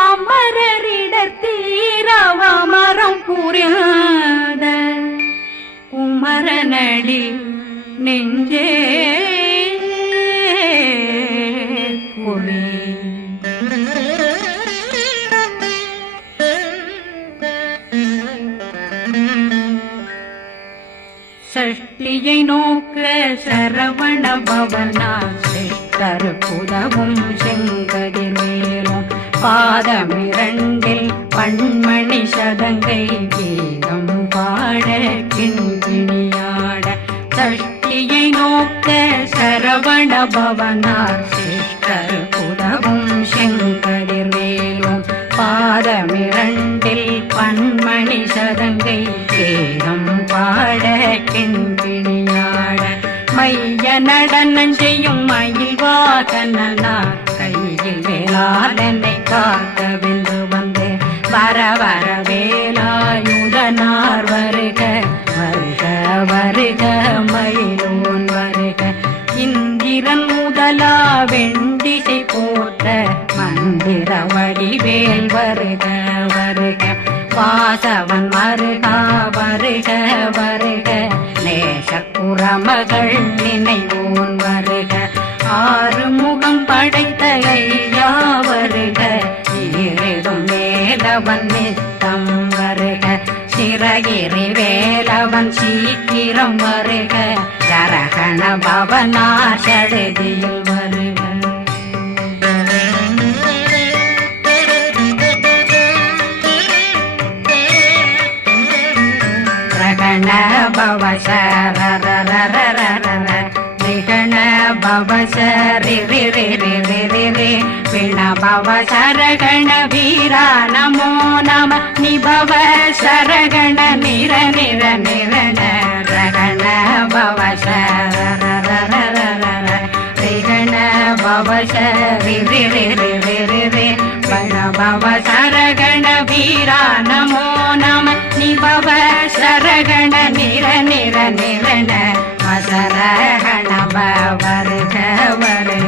அமரரிடத்தீரவமரம் புரியாத குமரனடி நெஞ்சே குழி சஷ்டியை நோக்க சரவண பவனா சிஷ்டர் புதவும் செங்கதிர் மேலும் பாதமிரண்டில் பண்மணி சதங்கை கீதம் பாட கிண்கிணியாட சஷ்டியை நோக்க சரவண பவனார் சிஷ்டர் புதவும் செங்கதிர் மேலும் பாதமிரண்டில் பண்மணி சதங்கை கீதம் பாட கிண்கிணியாட மைய நடனம் செய்யும் மயில் வாகனார் கையில் வேளாளனை காக்க விந்து வந்து. வர வர வேலாயுதனார் வருக வருக வருக மயிலோன் வருக. இந்திரன் முதலா வெண்டிசை போட்ட மந்திர வடிவேல் வருக வருக. வாசவன் வருகா வருக வருக. நேசக்குறமகள் நினைவோன் நினைவு வேலவன் சீக்கிரம் வருக. சரகண பவனா சடுதியில் வருக. ரகண பவ சரரரரரரர ரிகண பவ சரி ரி பவ சரகண வீரா நமோ நம நிபவ சரகண நிர நிர நிர ரகண பவ சரண பவ சரி ரி பவ சரகண வீரா நமோ நம நிபவ சரகண நிர நிர நிரண அசரகண வருக வருக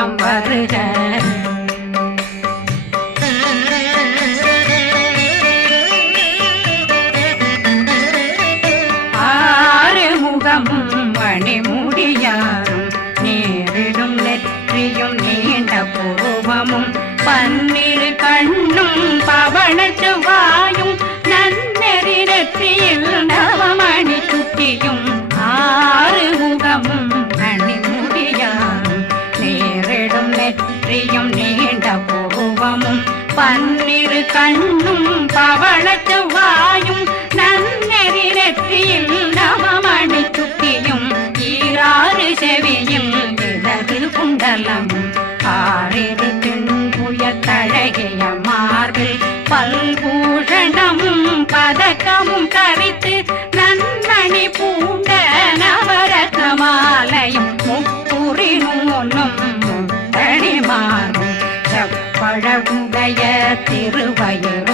சிவகுகந்தினம் வருக. ஆறு முகம் மணிம குண்டலம். குண்டலமும் ஆறிரு தின்புய தழகிய மார்பில் பல்பூஷணமும் பதக்கமும் கவித்து நன்மணி பூண்ட நவரத்ன மாலையும் முப்புரி நூலும் முத்தணிமாறும் செப்பழகுடைய திருவயருந்தியும்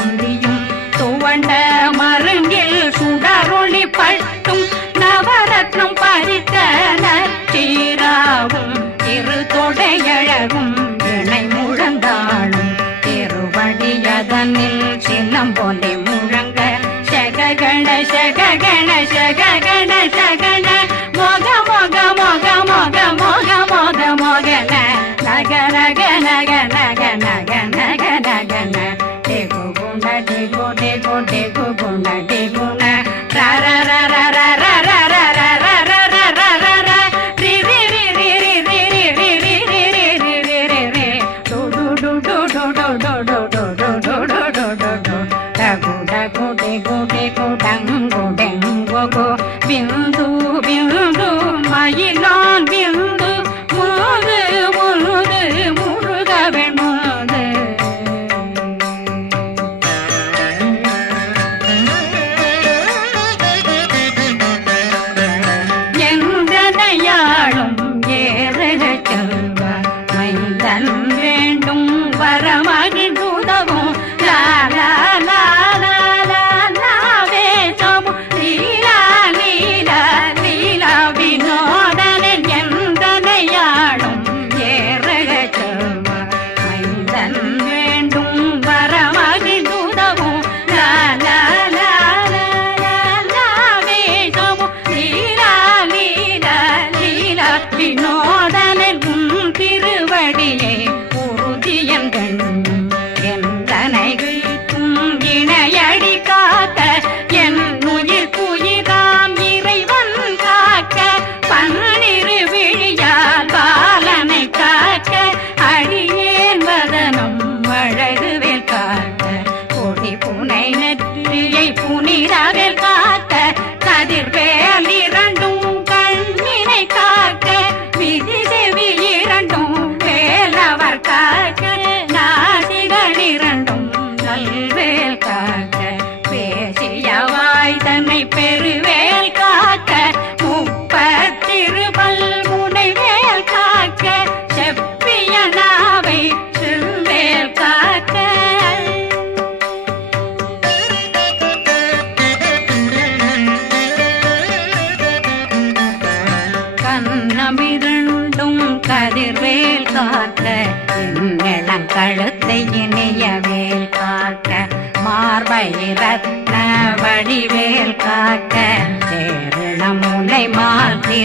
గగన గగన గగన మోగ మోగ మోగ మోగ మోగ మోగ మోగన నగన గన గన గన గన గన గన గన గన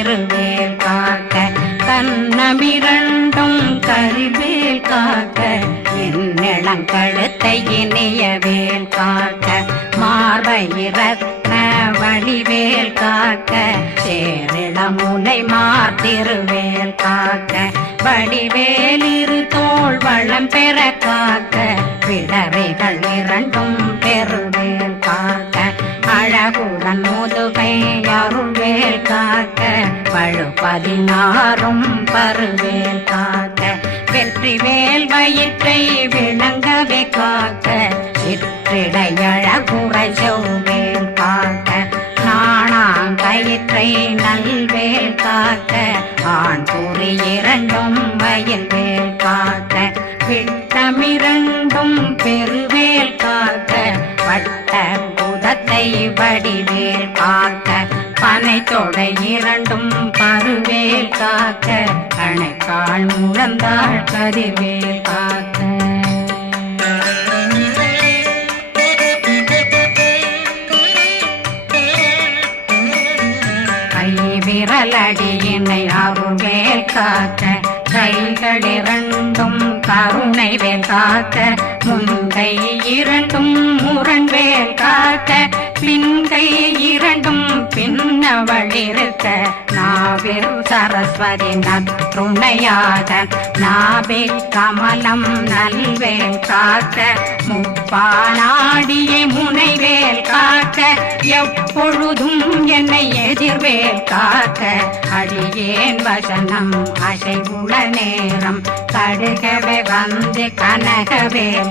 திருவேல் காக்க கண்ணமிரண்டும் கரிவேல் காக்க என்னிடம் கழுத்தை இணையவேல் காக்க மார்பை வழிவேல் காக்க சேரிடம் முனை மாத்திருவேல் காக்க வடிவேல் இரு தோள் வளம் பெற காக்க பிடரைகள் இரண்டும் பெருவேல் காக்க அழகுடன் முதுகை அருள்வேல் காக்க பழு பதினாறும் பருவேல் காக்க வெற்றி வேல் வயிற்று தொடை இரண்டும் பருவேல் காக்க கணைக்கால் முழந்தாள் கதிர்வேல் காக்க. கை விரலடியினை அருள்வேல் காக்க கைகள் இரண்டும் கருணை வேல் காக்க முன்கை இரண்டும் முரண்வேல் காக்க பின்கை இரண்டும் பின்னவளிருக்க நாவில் சரஸ்வதி நற்றுணையாக நாவில் கமலம் நல்வேல் காக்க. முப்பானாடியை முனைவேல் காக்க எப்பொழுதும் என்னை எதிர்வேல் காக்க. அடியேன் வசனம் அசைவுள நேரம் கடுகவே வந்து கனகவேல்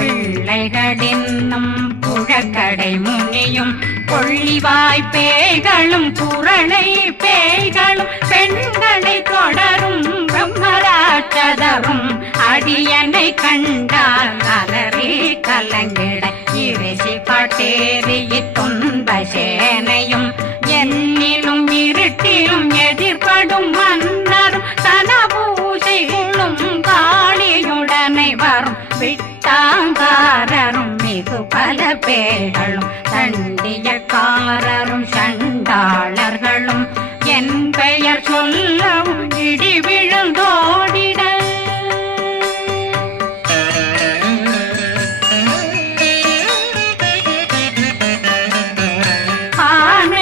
பிள்ளைகளின்னும் புழக்கடை முனியும் கொள்ளிவாய் பேய்களும் குரளை பேய்களும் பெண்களை தொடரும் பிரம்மராட்சதரும் அடியனை கண்டால் அலறி கலங்கிட இறைசி பட்டேறிய துன்ப சேனையும். என்னிலும் இருட்டிலும் எதிர்படும் மன்னரும் தனபூசைகளும் காளியுடனை வரும். தாங்காரரும் மிகு பல பேர்களும் தண்டியக்காரரும் சண்டாளர்களும் என் பெயர் சொல்லவும் இடி விழுந்தோடிட.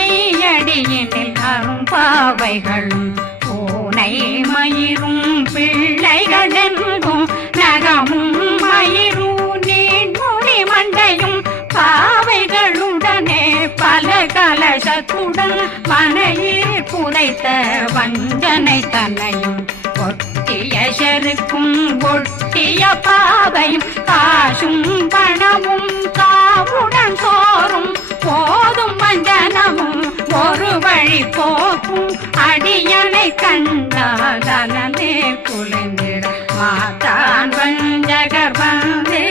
ஆனையடியினில் அரும்பாவைகளும் பூனை மயிரும் தனையும் ஒட்டிய செருக்கும் ஒட்டிய பாவையும் காசும் பணமும் காவுடன் சோறும் போதும் வஞ்சனமும் ஒரு வழி போக்கும் அடியனை கண்டாதனே குலைந்திட மாத்தான் வஞ்சகர் வந்து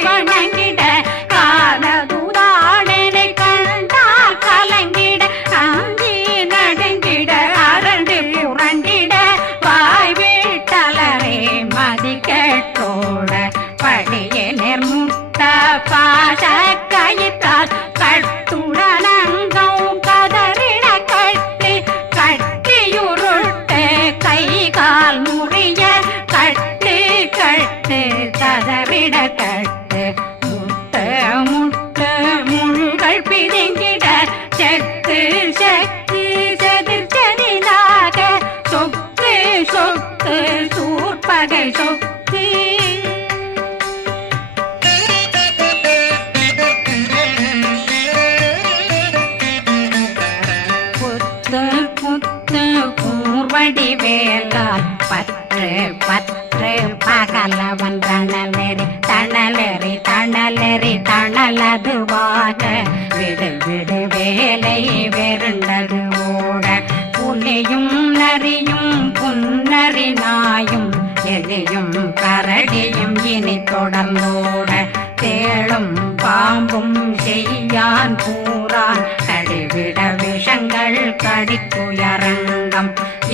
துயரங்கம்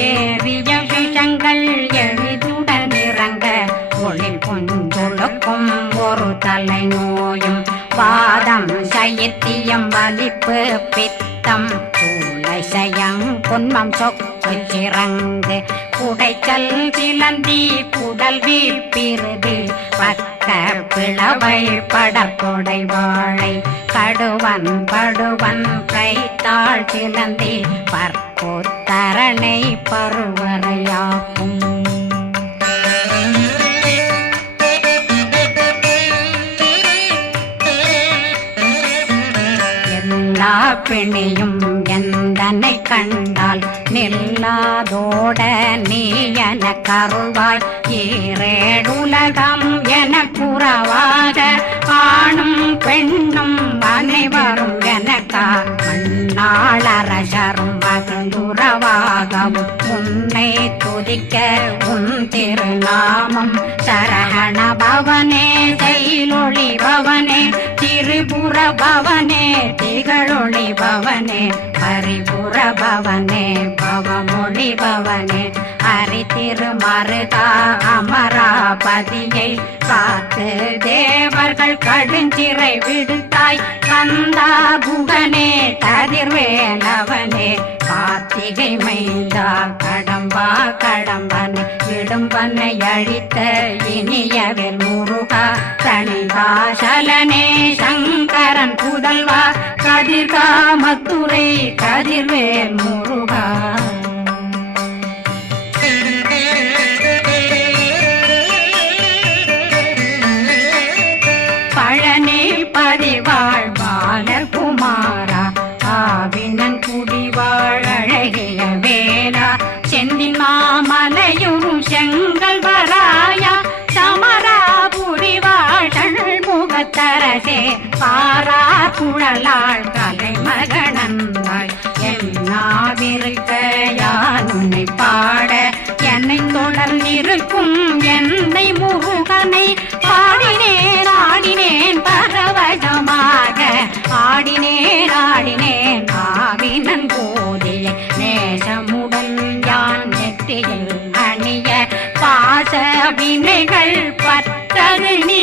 ஏறிய விஷங்கள் எளிதுடன் இறங்க ஒளில் புஞ்சுழுக்கும் ஒரு தலை நோயும் பாதம் சைத்தியம் வலிப்பு பித்தம் சூளை சயம் பொன்மம் சொக்கு சிறங்கு. குடைச்சல் சிலந்தி குடல் வீப்பிருது பக்க பிளவை படக்கொடை வாழை கடுவன் படுவன் கைத்தாள் சிலந்தி பற்போத்தரணை பருவரையாக்கும் எல்லா பிணியும் எந்தனை கண்டால் நில்லாதோட நீ என கருவாய். ஈரேடுலகம் என புறவாக ஆணும் பெண்ணும் அனைவரும் எனக்கா மண்ணாளரசரும் மகிழ்ந்துறவாகவும் உன்னை துதிக்க உன் திருநாமம் சரகண பவனே செயலொளி பவனே திரிபுர பவனே திகழொளி பவனே பரிபுர பவனே பவமொழி பவனே ஹரி திருமருகா அமராபதியை காத்து தேவர்கள் கடுஞ்சிறை விடுத்தாய் கந்தா புகனே கதிர்வேலவனே கார்த்திகை மைந்தா கடம்பா கடம்பன் இடும்பனை அழித்த இனியவர் முருகா தனிகாசலனே சங்கரன் புதல்வா கதிர்கா மத்துரை கதிர்வேல் முருகா பழனி பதிவாள் பாரா குழலாள் கலைமகனந்தாய் என்னாவிருக்க யான் உன்னை பாட என்னை தொடர்ந்திருக்கும் என்னை முருகனை பாடினேன் ஆடினேன் பரவசமாக. ஆடினேன் ஆடினேன் ஆவினன் போதிய நேசமுடன் யான் நெற்றியில் அணிய பாச வினைகள் பத்தது நீ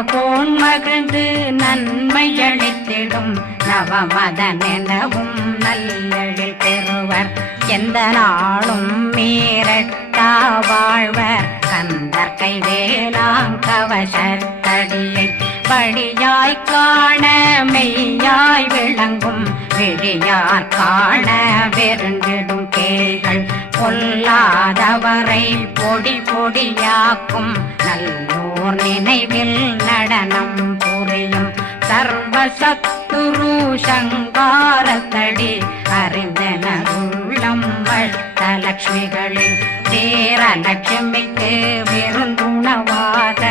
நவகோன் மகிழ்ந்து நன்மை அளித்திடும் நவமதனெனவும் நல்லழில் பெறுவர். எந்த நாளும் மீறட்டா வாழ்வர். கந்தற்கை கைவேலாங் கவசத்தடியை படியாய் காண மெய்யாய் விளங்கும். விழியார் காண வெருங்கிடும் கேள்கள் பொல்லாதவரை பொடி பொடியாக்கும். நல்லோர் ஓர் நினைவில் நடனம் புரியும் சர்வசத்துரு சங்காரத்தடி அறிந்தனருள்ளம் வட்டலட்சுமிகளில் தேரலட்சுமிக்கு விருந்துணவாத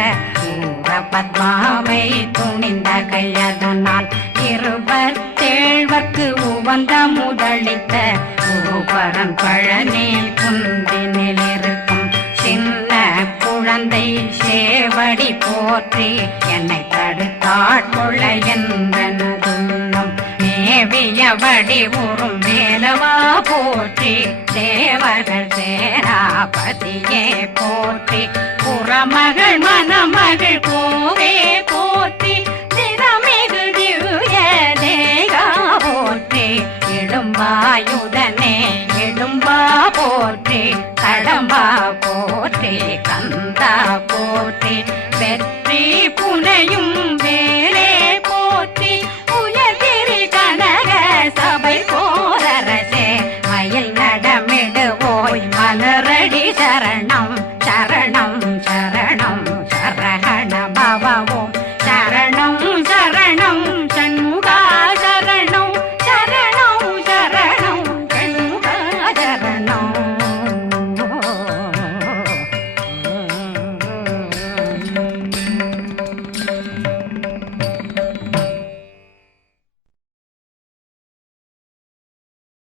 பத்மாவை துணிந்த கையதனால் இருபத்தேழ்வர்க்கு உவந்த முதலித்த. ஊபரன் பழனி குந்தினில் இருக்கும் குழந்தை சேவடி போற்றி என்னை தடுத்தாட்கொள்ள என்பனதுள்ளம் மேவியபடி உறும் வேலவா போற்றி தேவர்கள் சேராபதியே போற்றி. புறமகள் மணமகள் கோவே போற்றி திறமிகு திவ்ய தேகா போற்றி. இடும்பாயுதனே இடும்பா போற்றி தடம்பா போ கந்தா போற்றி வெற்றி புனையும்